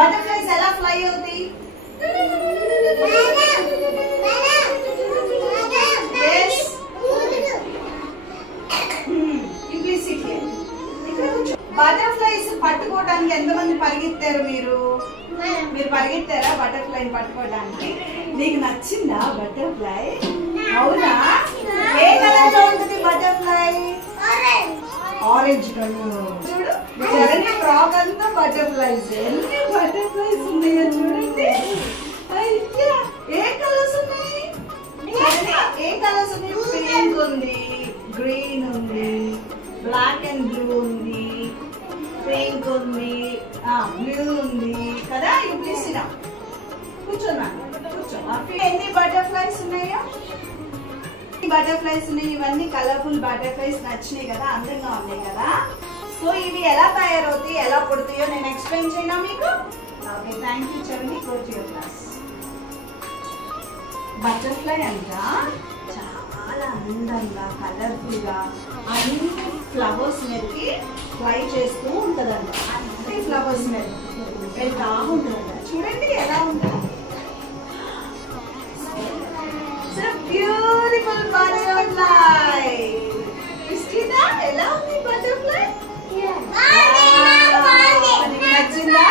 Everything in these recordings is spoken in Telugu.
బటర్ఫ్లైస్ ఎలా ఫ్లై అవుతాయి? బటర్ఫ్లైస్ పట్టుకోవడానికి ఎంతమంది పరిగెత్తారు? మీరు పరిగెత్తారా బటర్ఫ్లై పట్టుకోవడానికి? నీకు నచ్చిందా బటర్ఫ్లై? అవునా? ఏ కలర్ లో ఉంటుంది బటర్ఫ్లై? Orange colour. చూడు జర్నీ ఫ్రాక్ అంతా బటర్ఫ్లైస్. ఎన్ని బటర్ఫ్లైస్ ఉన్నాయో చూడండి. ఏ కలర్స్ ఉన్నాయి? ఏ కలర్స్ ఉన్నాయి? పింక్ ఉంది, గ్రీన్ ఉంది, బ్లాక్ అండ్ బ్లూ ఉంది, పింక్ ఉంది, బ్లూ ఉంది కదా. ఇప్పుడు కూర్చోనా? కూర్చో. ఎన్ని బటర్ఫ్లైస్ ఉన్నాయో? బటర్ఫ్లైస్ ఉన్నాయి. ఇవన్నీ కలర్ఫుల్ బటర్ఫ్లైస్ నచ్చినాయి కదా, అందంగా ఉన్నాయి కదా. సో ఇవి ఎలా తయారవుతాయి, ఎలా పుడతాయో నేను ఎక్స్ప్లెయిన్ చేయనా మీకు? Okay, thank you. Charani, go to your class. Butterfly అంట చాలా అందంగా కలర్ఫుల్ గా అన్ని ఫ్లవర్స్ మీదకి ఫ్లై చేస్తూ ఉంటదంట. అన్ని ఫ్లవర్స్ మీద వెళ్తా ఉంటుందంట. చూడండి ఎలా ఉంటుంది. Beautiful butterfly. ఇష్టా? ఎలా ఉంది బటర్ఫ్లై? నచ్చిందా?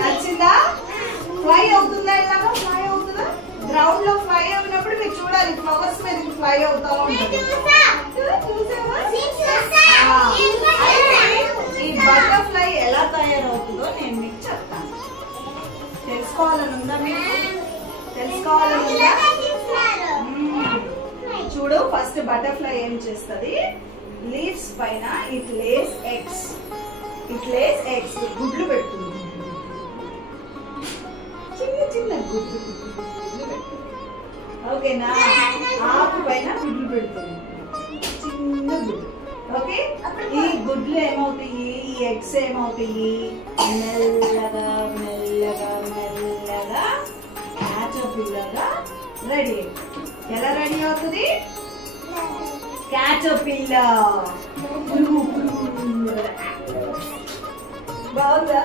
నచ్చిందా? ఫ్లై అవుతుందా? ఇలాగా ఫ్లై అవుతుందా? గ్రౌండ్ లో ఫ్లై అయినప్పుడు మీరు చూడాలి, ఫ్లవర్స్ మీద ఫ్లై అవుతా ఉంటుంది. ఈ బటర్ఫ్లై ఎలా తయారవుతుందో నేను మీకు చెప్తాను. తెలుసుకోవాలని ఉందా మీకు? తెలుసుకోవాలని ఉందా? చూడు, ఫస్ట్ బటర్ఫ్లై ఏం చేస్తుంది? లీవ్స్ పైన ఇట్ లేస్ ఎగ్స్. గుడ్లు పెడుతుంది. చిన్న చిన్న గుడ్లు పెడుతుంది. ఓకేనా? ఆకు పైన గుడ్లు పెడుతుంది, చిన్న గుడ్లు. ఓకే, ఈ గుడ్లు ఏమవుతాయి? ఈ ఎగ్స్ ఏమవుతాయి? మెల్లగా మెల్లగా మెల్లగా క్యాటర్పిల్లర్గా రెడీ అవుతుంది. ఎలా రెడీ అవుతుంది? క్యాటర్పిల్లర్. బాగుందా?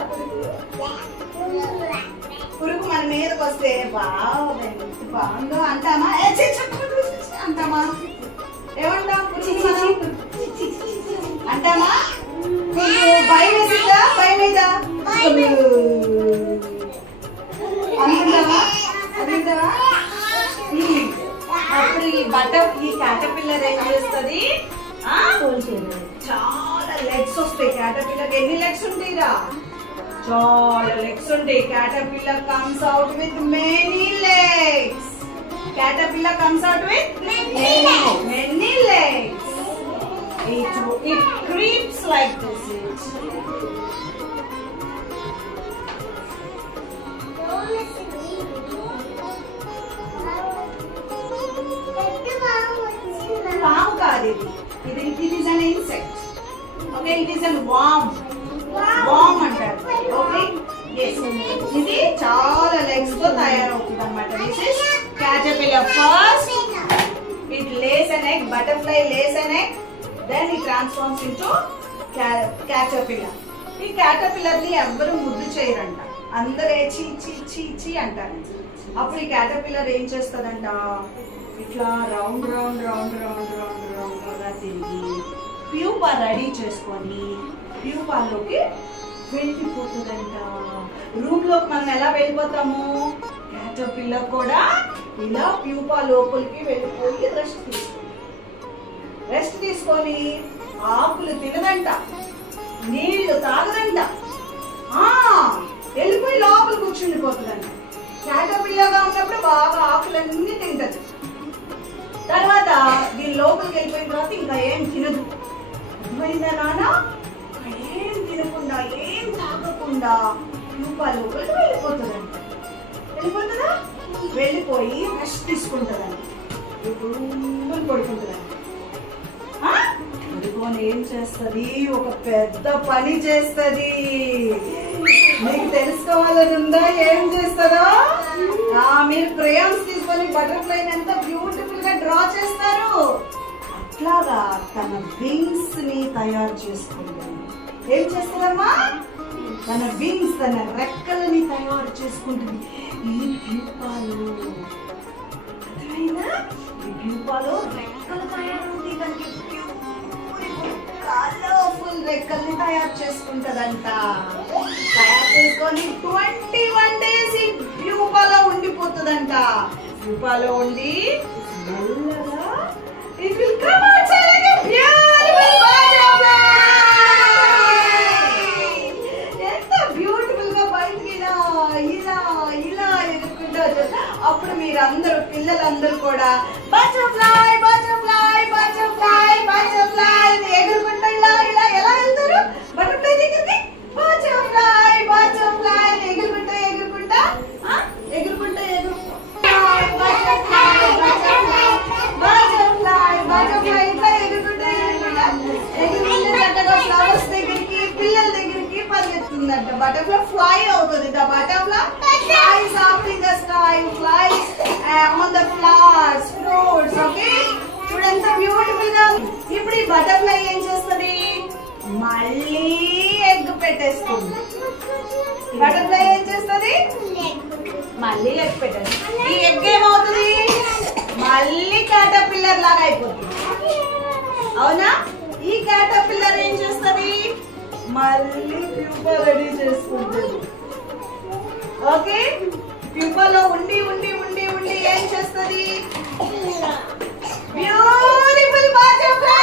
పురుగు మన మీదకి వస్తే బాగుందో అంటామా? అంటామా? ఏమంటాం? అంటామా? భయం వేసిందా? భయం వేదా? అనుకుంటావా? అనుకుంటావా? అప్పుడు ఈ క్యాటర్పిల్లర్ ఏం చేస్తుంది? చాలా లెగ్స్ వస్తాయి. క్యాటర్పిల్లర్ ఎన్ని లెగ్స్ ఉంటాయిరా? చాలా లెగ్స్ ఉంటాయి. Caterpillar comes out with many legs. Caterpillar comes out with many legs. It creeps like this. Palm kaadu ఇది. It is an insect. Okay, it is a worm. Worm అంటారు. Okay, yes. ఇది చాలా లెగ్స్ తో తయారవుతుంది అన్నమాట. This is caterpillar. First it lays an egg. Butterfly lays an egg, then it transforms into caterpillar. ఈ caterpillar ని ఎవ్వరు ముద్దు చేయరంట. అందరూ చీ చీ చీ చీ అంటారు. అప్పుడు ఈ caterpillar ఏం చేస్తదంట? ఇట్లా round round round round round round గా తిరిగి ప్యూపా రెడీ చేసుకొని ప్యూపాలోకి వెళ్ళిపోతుందంట. రూమ్ లోకి మనం ఎలా వెళ్ళిపోతాము? క్యాటర్పిల్లర్ కూడా ఇలా ప్యూపా లోపలికి వెళ్ళిపోయి రెస్ట్ తీసుకొని ఆకులు తినదంట, నీళ్లు తాగదంట, వెళ్ళిపోయి లోపల కూర్చుండిపోతుందంట. క్యాటర్పిల్లర్ గా ఉన్నప్పుడు బాగా ఆకులన్నీ తింటది. తర్వాత దీని లోపలికి వెళ్ళిపోయిన తర్వాత ఇంకా ఏం తినదు. అర్థమైందా నాన్న? ఏం తినకుండా ఏం తాగకుండా ప్యూపా లోపలికి వెళ్ళిపోతుందంట. వెళ్ళిపోతుందా? వెళ్ళిపోయి రెస్ట్ తీసుకుంటుందండి. పడుకుంటుందండి. పడుకొని ఏం చేస్తుంది? ఒక పెద్ద పని చేస్తుంది. మీకు తెలుసుకోవాలని ఉందా ఏం చేస్తారో? మీరు క్రేయాన్స్ తీసుకొని బటర్ఫ్లై ఎంత బ్యూటిఫుల్ గా డ్రా చేస్తారు. అట్లాగా తన వింగ్స్ ని తయారు చేసుకుంటుంది. ఏం చేస్తారమ్మా? తన వింగ్స్, తన రెక్కలని తయారు చేసుకుంటుంది ఈ ప్యూపాలో. అర్థమైనా? ఈ ప్యూపాలో రెక్కలు తయారవుతుంది. దానికి కలర్ఫుల్ రెక్కల్ని తయారు చేసుకుంటదంట. తయారు చేసుకొని 21 days ఈ ప్యూపాలో ఉండిపోతుందంట. ప్యూపాలో ఉండి మెల్లగా it will come outside like a beautiful butterfly. ఎంత బ్యూటిఫుల్ గా బయటికి ఇలా ఇలా ఇలా ఎగురుకుంటూ వచ్చేది. అప్పుడు మీరందరూ పిల్లలందరూ కూడా బటర్ఫ్లై బటర్ఫ్లై బటర్ఫ్లై బటర్ఫ్లై ఎగురుకుంటూ ఇలా ఇలా ఎలా వెళ్తారు? బటర్ఫ్లై దగ్గరికి బటర్ఫ్లై బటర్ఫ్లై ఎగురుకుంటూ ఎగురుకుంటా ఎగురుకుంటూ ఎగురుకుంటా బటర్ఫ్లై బటర్ఫ్లై బటర్ఫ్లై బటర్ఫ్లై ఇట్లా ఎగురుకుంటూ ఎగురుకుంటా ఎగురుకుంటే చక్కగా ఫ్లవర్స్ దగ్గరికి పిల్లల దగ్గరికి పరిగెత్తుందంట. బటర్ఫ్లై ఫ్లై అవుతుంది. The butterfly flies up in the sky, flies on the flowers, fruits. Okay, చూడంత బ్యూటిఫుల్ గా. ఇప్పుడు ఈ బటర్ఫ్లై ఏం చేస్తుంది? మళ్ళీ ఎగ్ పెట్టేస్తుంది. బటర్ఫ్లై ఏం చేస్తుంది? మళ్ళీ ఎగ్ పెట్టేస్తుంది. ఈ ఎగ్ ఏమవుతుంది? మళ్ళీ క్యాటర్పిల్లర్ లాగా అయిపోతుంది. అవునా? ఈ క్యాటర్పిల్లర్ ఏం చేస్తుంది? మళ్ళీ ప్యూపా రెడీ చేసుకుంటుంది. ఓకే, ప్యూపాలో ఉండి ఉండి ఉండి ఉండి ఏం చేస్తుంది? Beautiful butterfly